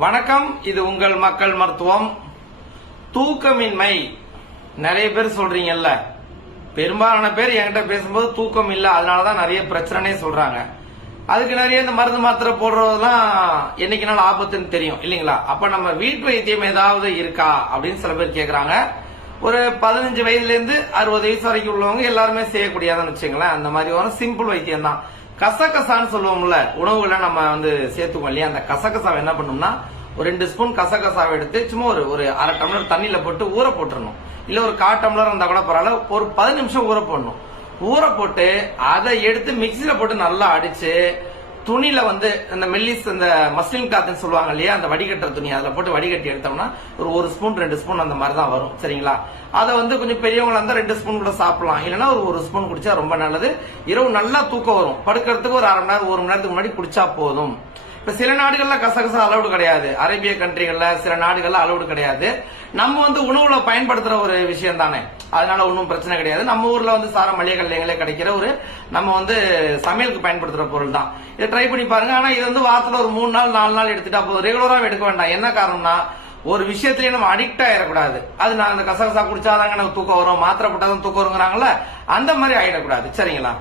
வணக்கம் இது உங்கள் மக்கள் மருத்துவம். தூக்கமின்மை. நிறைய பேர் சொல்றீங்கல்ல. பெரும்பாலான பேர் என்கிட்ட பேசும்போது தூக்கம் இல்லை அதனாலதான் நிறைய பிரச்சனைனே சொல்றாங்க. அதுக்கு நிறைய இந்த மருந்து மாத்திரை போடுறதெல்லாம் என்னைக்கு நாள் ஆபத்துன்னு தெரியும் இல்லைங்களா? அப்ப நம்ம வீட்டு வைத்தியம் ஏதாவது இருக்கா அப்படின்னு சில பேர் கேக்குறாங்க. ஒரு பதினஞ்சு வயதுல இருந்து அறுபது வயசு வரைக்கும் உள்ளவங்க எல்லாருமே செய்யக்கூடியதான்னு வச்சுங்களேன் அந்த மாதிரி ஒரு சிம்பிள் வைத்தியம் தான் கசகசான்னு சொல்லுவோம்ல உணவுகளை நம்ம வந்து சேர்த்துக்கோம் இல்லையா? அந்த கசகசாவை என்ன பண்ணோம்னா ஒரு ரெண்டு ஸ்பூன் கசகசாவை எடுத்து சும்மா ஒரு ஒரு அரை டம்ளர் தண்ணியில போட்டு ஊற போட்டுடணும் இல்ல ஒரு கா டம்ளர் இருந்தா கூட பரவாயில்ல ஒரு பதினஞ்சு நிமிஷம் ஊற போடணும். ஊற போட்டு அதை எடுத்து மிக்சியில போட்டு நல்லா அடிச்சு துணியில வந்து அந்த மெல்லிஸ் அந்த மஸ்லின் காத்துன்னு சொல்லுவாங்க இல்லையா அந்த வடிகட்டுற துணி அதில் போட்டு வடிகட்டி எடுத்தோம்னா ஒரு ஒரு ஸ்பூன் ரெண்டு ஸ்பூன் அந்த மாதிரி தான் வரும் சரிங்களா? அதை வந்து கொஞ்சம் பெரியவங்களா இருந்தால் ரெண்டு ஸ்பூன் கூட சாப்பிடலாம். இல்லைன்னா ஒரு ஒரு ஸ்பூன் குடிச்சா ரொம்ப நல்லது. இரவு நல்லா தூக்கம் வரும். படுக்கிறதுக்கு ஒரு அரை மணி நேரம் ஒரு மணி நேரத்துக்கு முன்னாடி குடிச்சா போதும். இப்ப சில நாடுகள்ல கசகசா அளவுடு கிடையாது. அரேபிய கண்ட்ரிகள்ல சில நாடுகள்ல அலௌடு கிடையாது. நம்ம வந்து உணவுல பயன்படுத்துற ஒரு விஷயம் தானே. அதனால ஒன்றும் பிரச்சனை கிடையாது. நம்ம ஊர்ல வந்து சார மளிகை கல்லைகளே கிடைக்கிற ஒரு நம்ம வந்து சமையலுக்கு பயன்படுத்துற பொருள் தான். இதை ட்ரை பண்ணி பாருங்க. ஆனா இது வந்து வாரத்துல ஒரு மூணு நாள் நாலு நாள் எடுத்துட்டா போதும். ரெகுலரா எடுக்க வேண்டாம். என்ன காரணம்னா ஒரு விஷயத்திலேயே நம்ம அடிக்ட் ஆயிடக்கூடாது. அது நான் அந்த கசகசா குடிச்சாதாங்க எனக்கு தூக்கம் வரும். மாத்திரை போட்டாதான் தூக்கம் வருங்கிறாங்களே அந்த மாதிரி ஆயிடக்கூடாது. சரிங்களா?